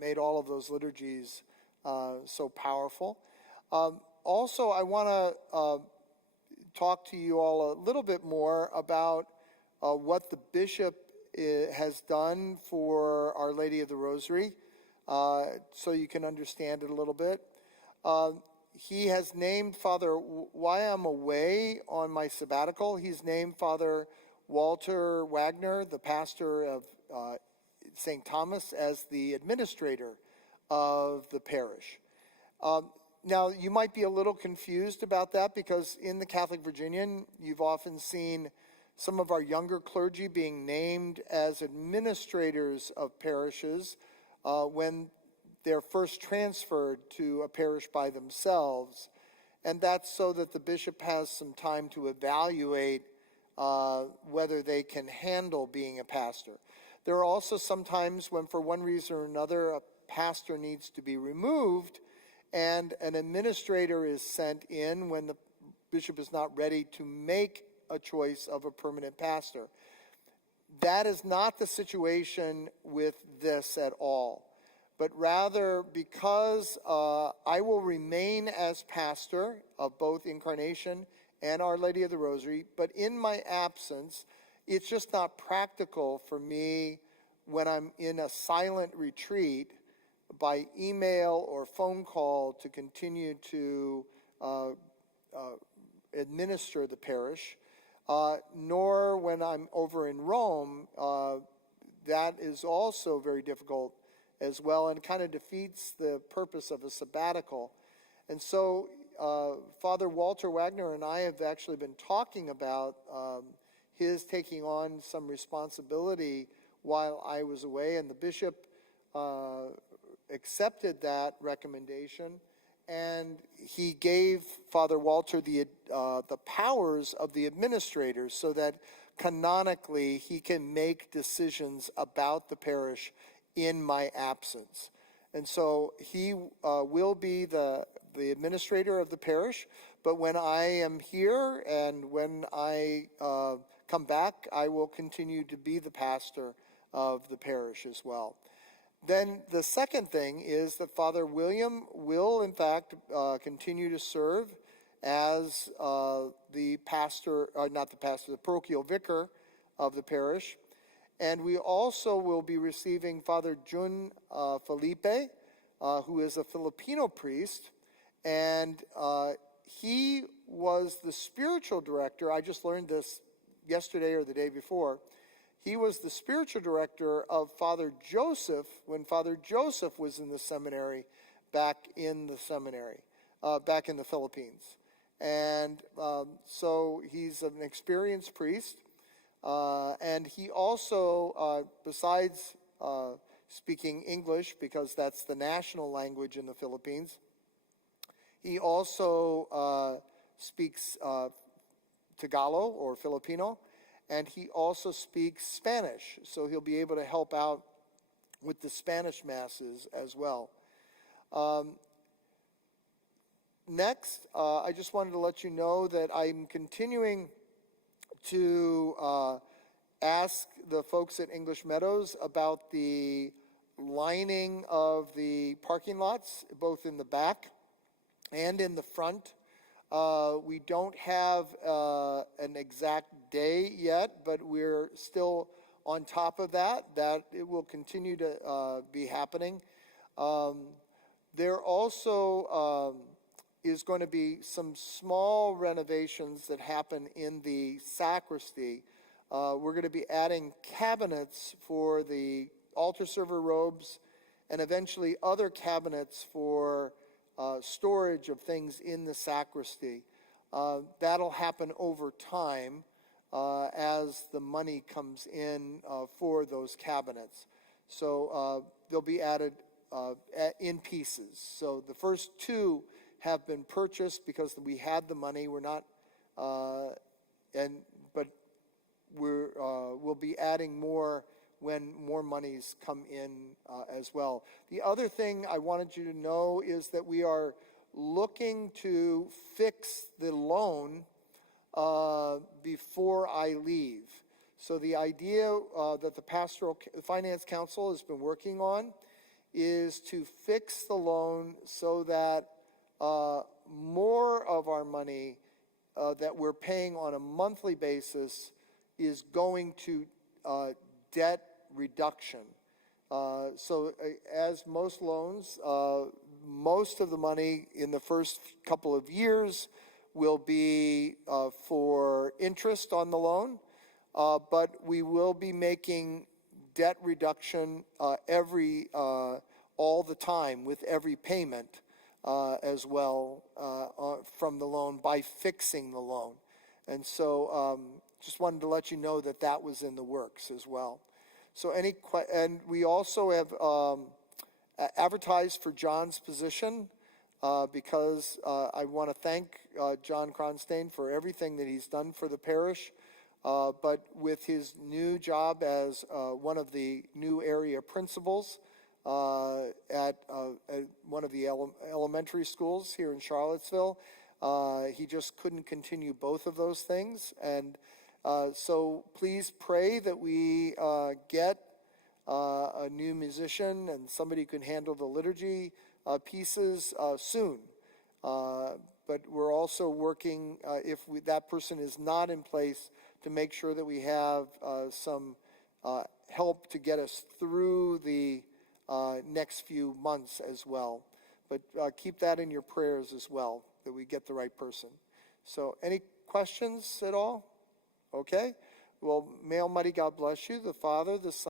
made all of those liturgies so powerful. Also, I want to talk to you all a little bit more about what the bishop has done for Our Lady of the Rosary, so you can understand it a little bit. He has named Father, while I'm away on my sabbatical, he's named Father Walter Wagner, the pastor of St. Thomas, as the administrator of the parish. Now, you might be a little confused about that because in the Catholic Virginian, you've often seen some of our younger clergy being named as administrators of parishes when they're first transferred to a parish by themselves. And that's so that the bishop has some time to evaluate whether they can handle being a pastor. There are also some times when, for one reason or another, a pastor needs to be removed and an administrator is sent in when the bishop is not ready to make a choice of a permanent pastor. That is not the situation with this at all, but rather because I will remain as pastor of both Incarnation and Our Lady of the Rosary, but in my absence, it's just not practical for me when I'm in a silent retreat by email or phone call to continue to administer the parish, nor when I'm over in Rome. That is also very difficult as well and kind of defeats the purpose of a sabbatical. And so Father Walter Wagner and I have actually been talking about his taking on some responsibility while I was away, and the bishop accepted that recommendation, and he gave Father Walter the powers of the administrator so that canonically he can make decisions about the parish in my absence. And so he will be the administrator of the parish, but when I am here and when I come back, I will continue to be the pastor of the parish as well. Then the second thing is that Father William will, in fact, continue to serve as the parochial vicar of the parish. And we also will be receiving Father Jun Felipe, who is a Filipino priest, and he was the spiritual director. I just learned this yesterday or the day before. He was the spiritual director of Father Joseph when Father Joseph was in the seminary back in the Philippines. And so he's an experienced priest. And he also, besides speaking English, because that's the national language in the Philippines, he also speaks Tagalog or Filipino, and he also speaks Spanish, so he'll be able to help out with the Spanish masses as well. Next, I just wanted to let you know that I'm continuing to ask the folks at English Meadows about the lining of the parking lots, both in the back and in the front. We don't have an exact day yet, but we're still on top of that it will continue to be happening. There also is going to be some small renovations that happen in the sacristy. We're going to be adding cabinets for the altar server robes and eventually other cabinets for storage of things in the sacristy. That'll happen over time as the money comes in for those cabinets. So they'll be added in pieces. So the first two have been purchased because we had the money. We're not, but we'll be adding more when more monies come in as well. The other thing I wanted you to know is that we are looking to fix the loan before I leave. So the idea that the Pastoral Finance Council has been working on is to fix the loan so that more of our money that we're paying on a monthly basis is going to debt reduction. As most loans, most of the money in the first couple of years will be for interest on the loan, but we will be making debt reduction all the time with every payment as well from the loan by fixing the loan. And so just wanted to let you know that that was in the works as well. So and we also have advertised for John's position because I want to thank John Kronstein for everything that he's done for the parish. But with his new job as one of the new area principals at one of the elementary schools here in Charlottesville, he just couldn't continue both of those things. And so please pray that we get a new musician and somebody who can handle the liturgy pieces soon. But we're also working, if that person is not in place, to make sure that we have some help to get us through the next few months as well. But keep that in your prayers as well, that we get the right person. So any questions at all? Okay. Well, may Almighty God bless you, the Father, the Son,